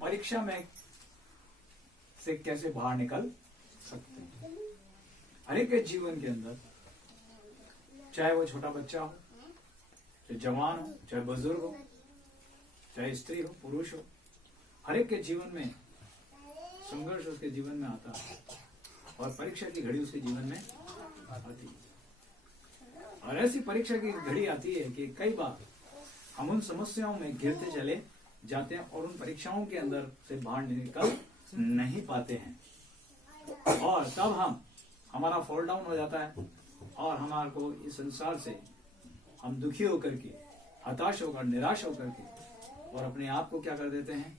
परीक्षा में से कैसे बाहर निकल सकते हैं। हर एक के जीवन के अंदर, चाहे वो छोटा बच्चा हो, चाहे जवान हो, चाहे बुजुर्ग हो, चाहे स्त्री हो, पुरुष हो, हर एक के जीवन में संघर्ष उसके जीवन में आता है और परीक्षा की घड़ी उसके जीवन में आती है। और ऐसी परीक्षा की घड़ी आती है कि कई बार हम उन समस्याओं में घिरते चले जाते हैं और उन परीक्षाओं के अंदर से बाहर निकल नहीं पाते हैं और तब हमारा फॉल डाउन हो जाता है और हमारे को इस संसार से हम दुखी होकर के, हताश होकर, निराश होकर के और अपने आप को क्या कर देते हैं,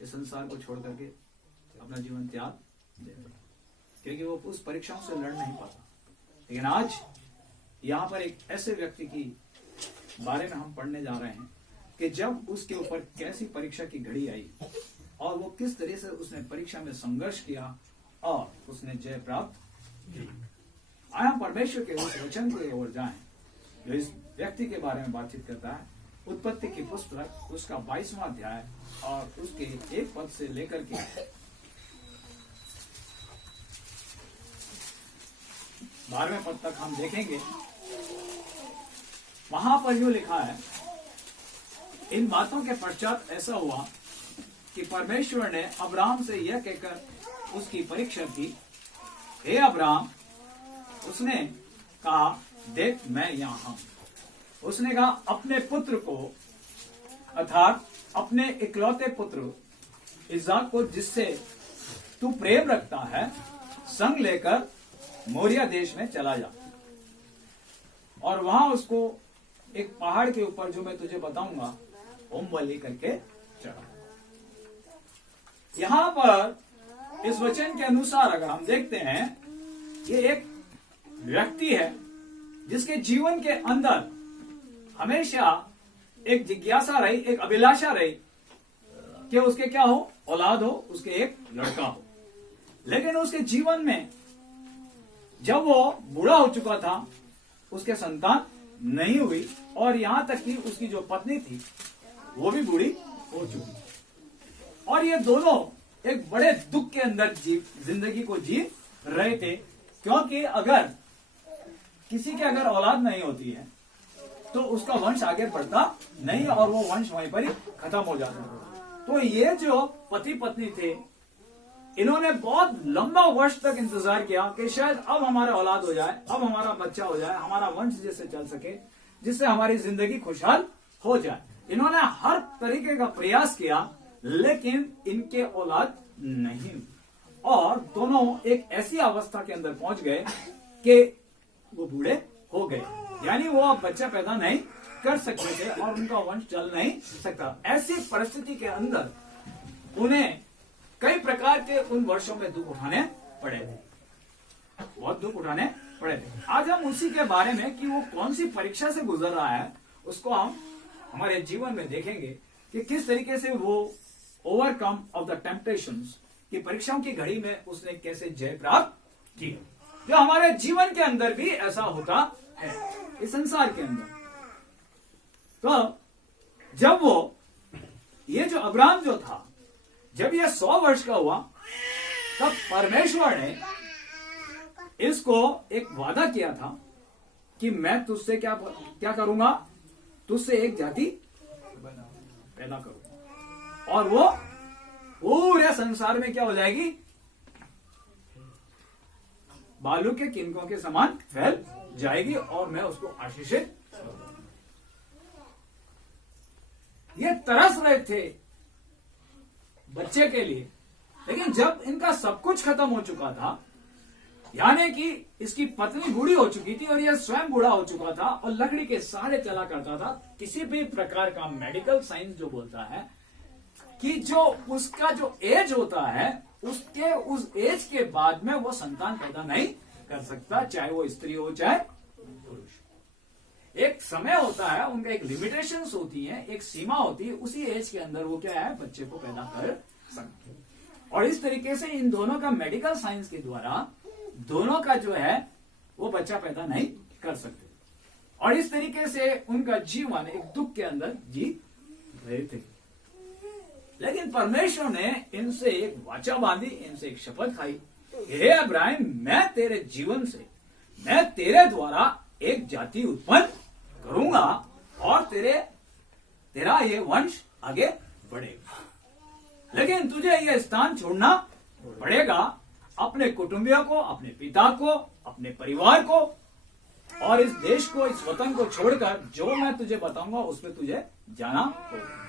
इस संसार को छोड़ करके अपना जीवन त्याग देते हैं, क्योंकि वो उस परीक्षाओं से लड़ नहीं पाता। लेकिन आज यहाँ पर एक ऐसे व्यक्ति की बारे में हम पढ़ने जा रहे हैं कि जब उसके ऊपर कैसी परीक्षा की घड़ी आई और वो किस तरह से उसने परीक्षा में संघर्ष किया और उसने जय प्राप्त की। आया हम परमेश्वर के उस वचन की ओर जाएं जो इस व्यक्ति के बारे में बातचीत करता है। उत्पत्ति की पुस्तक उसका 22वां अध्याय और उसके 1 पद से लेकर के 12वें पद तक हम देखेंगे। वहां पर यूं लिखा है, इन बातों के पश्चात ऐसा हुआ कि परमेश्वर ने अब्राम से यह कहकर उसकी परीक्षा की, हे अब्राम, उसने कहा, देख मैं यहां हूं। उसने कहा, अपने पुत्र को अर्थात अपने इकलौते पुत्र इसाक को जिससे तू प्रेम रखता है संग लेकर मोरिया देश में चला जा और वहां उसको एक पहाड़ के ऊपर, जो मैं तुझे बताऊंगा, होम बलि करके चढ़ा। यहां पर इस वचन के अनुसार अगर हम देखते हैं, ये एक व्यक्ति है जिसके जीवन के अंदर हमेशा एक जिज्ञासा रही, एक अभिलाषा रही कि उसके क्या हो, औलाद हो, उसके एक लड़का हो। लेकिन उसके जीवन में जब वो बूढ़ा हो चुका था, उसके संतान नहीं हुई और यहां तक कि उसकी जो पत्नी थी वो भी बूढ़ी हो चुकी और ये दोनों एक बड़े दुख के अंदर जिंदगी को जी रहे थे, क्योंकि अगर किसी के अगर औलाद नहीं होती है तो उसका वंश आगे बढ़ता नहीं और वो वंश वहीं पर ही खत्म हो जाता था। तो ये जो पति पत्नी थे, इन्होंने बहुत लंबा वर्ष तक इंतजार किया कि शायद अब हमारा औलाद हो जाए, अब हमारा बच्चा हो जाए, हमारा वंश जैसे चल सके, जिससे हमारी जिंदगी खुशहाल हो जाए। इन्होंने हर तरीके का प्रयास किया, लेकिन इनके औलाद नहीं और दोनों एक ऐसी अवस्था के अंदर पहुंच गए कि वो बूढ़े हो गए, यानी वो अब बच्चा पैदा नहीं कर सकते थे और उनका वंश चल नहीं सकता। ऐसी परिस्थिति के अंदर उन्हें कई प्रकार के उन वर्षों में दुख उठाने पड़े थे, बहुत दुख उठाने पड़े थे। आज हम उसी के बारे में कि वो कौन सी परीक्षा से गुजर रहा है उसको हम हमारे जीवन में देखेंगे कि किस तरीके से वो ओवरकम ऑफ द टेम्पटेशंस की परीक्षाओं की घड़ी में उसने कैसे जय प्राप्त की। जो हमारे जीवन के अंदर भी ऐसा होता है, इस संसार के अंदर। तो जब वो ये जो अब्राम जो था, जब ये 100 वर्ष का हुआ, तब परमेश्वर ने इसको एक वादा किया था कि मैं तुझसे क्या करूंगा, तुझसे एक जाति पैदा करूंगा और वो पूरे संसार में क्या हो जाएगी, बालू के किनकों के समान फैल जाएगी और मैं उसको आशीषित करूंगा। ये तरस रहे थे बच्चे के लिए, लेकिन जब इनका सब कुछ खत्म हो चुका था, यानी कि इसकी पत्नी बूढ़ी हो चुकी थी और यह स्वयं बूढ़ा हो चुका था और लकड़ी के सहारे चला करता था, किसी भी प्रकार का मेडिकल साइंस जो बोलता है कि जो उसका जो एज होता है, उसके उस एज के बाद में वो संतान पैदा नहीं कर सकता, चाहे वो स्त्री हो चाहे पुरुष। एक समय होता है, उनका एक लिमिटेशंस होती है, एक सीमा होती है, उसी एज के अंदर वो क्या है, बच्चे को पैदा कर सकते। और इस तरीके से इन दोनों का मेडिकल साइंस के द्वारा दोनों का जो है वो बच्चा पैदा नहीं कर सकते और इस तरीके से उनका जीवन एक दुख के अंदर जी रहे थे। लेकिन परमेश्वर ने इनसे एक वाचा बांधी, इनसे एक शपथ खाई, हे अब्राहम, मैं तेरे जीवन से, मैं तेरे द्वारा एक जाति उत्पन्न करूंगा और तेरा ये वंश आगे बढ़ेगा। लेकिन तुझे यह स्थान छोड़ना पड़ेगा, अपने कुटुंबियों को, अपने पिता को, अपने परिवार को और इस देश को, इस वतन को छोड़कर जो मैं तुझे बताऊंगा उसमें तुझे जाना होगा।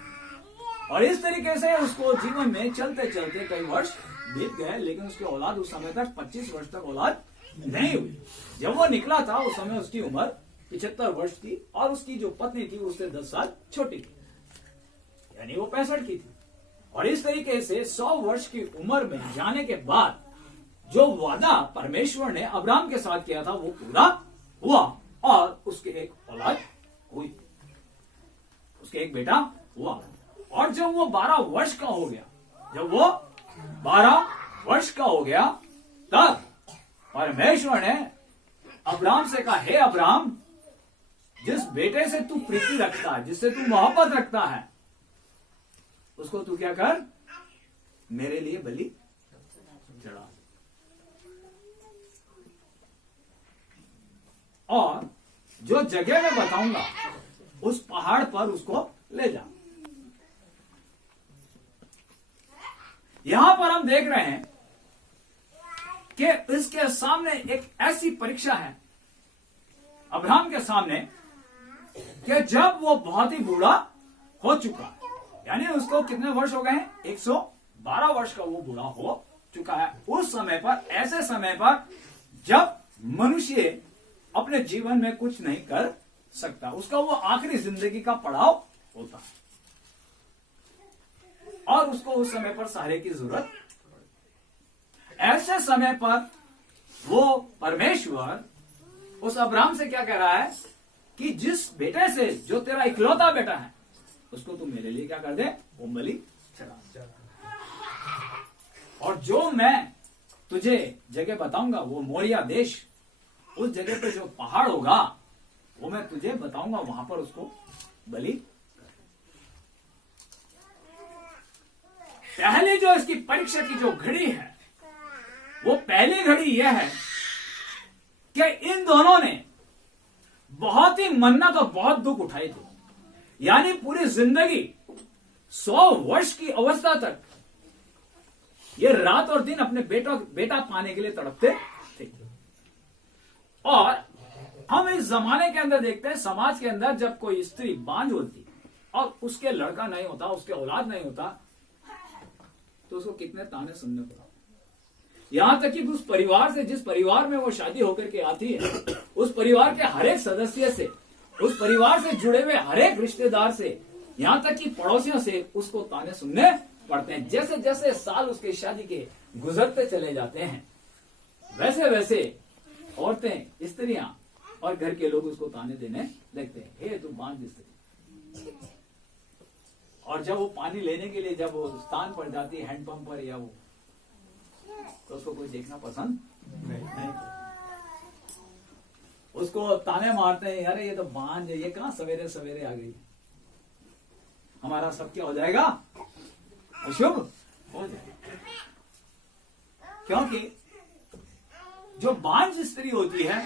और इस तरीके से उसको जीवन में चलते चलते कई वर्ष बीत गए, लेकिन उसकी औलाद उस समय तक 25 वर्ष तक औलाद नहीं हुई। जब वो निकला था उस समय उसकी उम्र 75 वर्ष थी और उसकी जो पत्नी थी उससे 10 साल छोटी थी, यानी वो 65 की थी। और इस तरीके से 100 वर्ष की उम्र में जाने के बाद जो वादा परमेश्वर ने अब्राहम के साथ किया था वो पूरा हुआ और उसके एक औलाद हुई, उसके एक बेटा हुआ। और जब वो 12 वर्ष का हो गया, जब वो 12 वर्ष का हो गया, तब परमेश्वर ने अब्राहम से कहा, हे अब्राहम, जिस बेटे से तू प्रीति रखता है, जिससे तू मोहब्बत रखता है, उसको तू क्या कर, मेरे लिए बलि चढ़ा। और जो जगह मैं बताऊंगा उस पहाड़ पर उसको ले जा। यहां पर हम देख रहे हैं कि इसके सामने एक ऐसी परीक्षा है अब्राहम के सामने कि जब वो बहुत ही बूढ़ा हो चुका है, यानी उसको कितने वर्ष हो गए हैं, 112 वर्ष का वो बूढ़ा हो चुका है। उस समय पर, ऐसे समय पर जब मनुष्य अपने जीवन में कुछ नहीं कर सकता, उसका वो आखिरी जिंदगी का पड़ाव होता है और उसको उस समय पर सहारे की जरूरत। ऐसे समय पर वो परमेश्वर उस अब्राहम से क्या कह रहा है कि जिस बेटे से, जो तेरा इकलौता बेटा है, उसको तू मेरे लिए क्या कर दे, वो बलि चढ़ा। और जो मैं तुझे जगह बताऊंगा वो मोरिया देश, उस जगह पे जो पहाड़ होगा वो मैं तुझे बताऊंगा, वहां पर उसको बलि। पहले जो इसकी परीक्षा की जो घड़ी है, वो पहली घड़ी यह है कि इन दोनों ने बहुत ही मन्नत और बहुत दुख उठाए थे, यानी पूरी जिंदगी 100 वर्ष की अवस्था तक ये रात और दिन अपने बेटा पाने के लिए तड़पते थे। और हम इस जमाने के अंदर देखते हैं, समाज के अंदर जब कोई स्त्री बांझ होती और उसके लड़का नहीं होता, उसके औलाद नहीं होता, तो उसको कितने ताने सुनने पड़ते। यहां तक कि उस परिवार से, जिस परिवार में वो शादी होकर के आती है, उस परिवार के हर एक सदस्य से, उस परिवार से जुड़े हुए हर एक रिश्तेदार से, यहां तक कि पड़ोसियों से उसको ताने सुनने पड़ते हैं। जैसे जैसे साल उसके शादी के गुजरते चले जाते हैं, वैसे वैसे औरतें, स्त्रियां और घर के लोग उसको ताने देने लगते हैं, हे तू बांझ स्त्री। और जब वो पानी लेने के लिए जब वो स्थान पर जाती है, हैंडपंप पर या वो, तो उसको कोई देखना पसंद नहीं। उसको ताने मारते हैं, अरे ये तो बांझ है, ये कहां सवेरे सवेरे आ गई, हमारा सब क्या हो जाएगा, अशुभ हो जाएगा। क्योंकि जो बांझ स्त्री होती है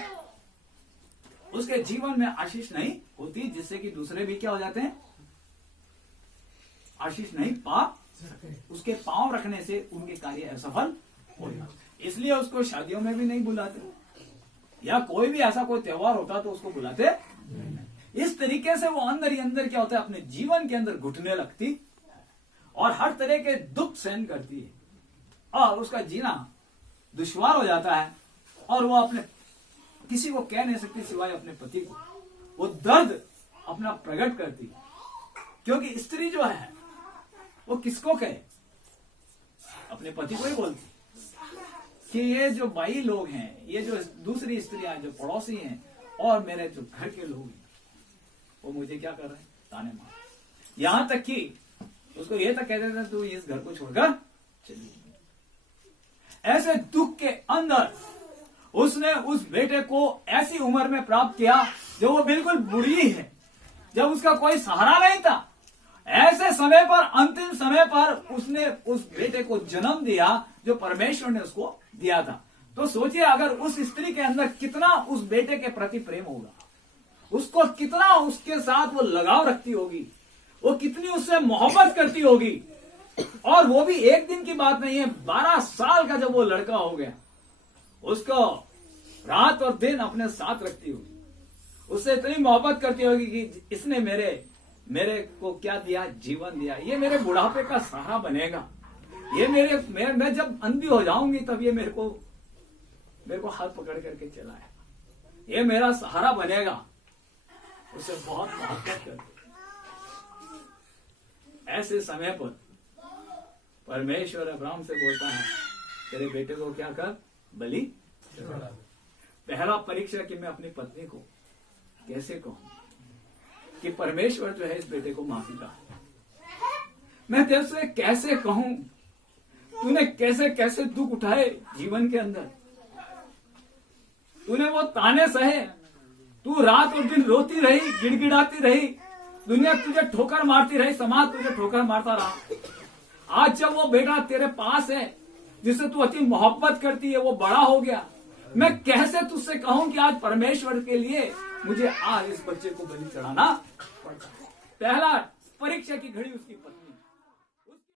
उसके जीवन में आशीष नहीं होती, जिससे कि दूसरे भी क्या हो जाते हैं, आशीष नहीं पा सके। उसके पांव रखने से उनके कार्य असफल हो जाते, इसलिए उसको शादियों में भी नहीं बुलाते, या कोई भी ऐसा कोई त्योहार होता तो उसको बुलाते नहीं। इस तरीके से वो अंदर ही अंदर क्या होता है, अपने जीवन के अंदर घुटने लगती और हर तरह के दुख सहन करती है और उसका जीना दुश्वार हो जाता है और वो अपने किसी को कह नहीं सकती सिवाय अपने पति को। वो दर्द अपना प्रकट करती है, क्योंकि स्त्री जो है वो किसको कहे, अपने पति को ही बोलती कि ये जो भाई लोग हैं, ये जो दूसरी स्त्रियां, जो पड़ोसी हैं और मेरे जो घर के लोग हैं, वो मुझे क्या कर रहे हैं, ताने मार। यहां तक कि उसको ये तक कहते थे तू इस घर को छोड़कर चली। ऐसे दुख के अंदर उसने उस बेटे को ऐसी उम्र में प्राप्त किया जब वो बिल्कुल बुढ़ी है, जब उसका कोई सहारा नहीं था। ऐसे समय पर, अंतिम समय पर उसने उस बेटे को जन्म दिया जो परमेश्वर ने उसको दिया था। तो सोचिए अगर उस स्त्री के अंदर कितना उस बेटे के प्रति प्रेम होगा, उसको कितना उसके साथ वो लगाव रखती होगी, वो कितनी उससे मोहब्बत करती होगी। और वो भी एक दिन की बात नहीं है, 12 साल का जब वो लड़का हो गया, उसको रात और दिन अपने साथ रखती होगी, उससे इतनी मोहब्बत करती होगी कि इसने मेरे को क्या दिया, जीवन दिया, ये मेरे बुढ़ापे का सहारा बनेगा, ये मैं जब अंधी हो जाऊंगी तब ये मेरे को हाथ पकड़ करके चलाएगा, ये मेरा सहारा बनेगा। उसे बहुत मोहब्बत करती। ऐसे समय पर परमेश्वर अब्राहम से बोलता है, तेरे बेटे को क्या कर, बलि चढ़ा। पहला परीक्षा कि मैं अपनी पत्नी को कैसे कहूं कि परमेश्वर जो है इस बेटे को माफी का है। मैं तेरे से कैसे कहूं, तूने कैसे कैसे दुख उठाए जीवन के अंदर, तूने वो ताने सहे, तू रात और दिन रोती रही, गिड़गिड़ाती रही, दुनिया तुझे ठोकर मारती रही, समाज तुझे ठोकर मारता रहा। आज जब वो बेटा तेरे पास है जिससे तू अति मोहब्बत करती है, वो बड़ा हो गया, मैं कैसे तुझसे कहूं कि आज परमेश्वर के लिए मुझे आज इस बच्चे को बलि चढ़ाना पड़ता है। पहला परीक्षा की घड़ी उसकी पत्नी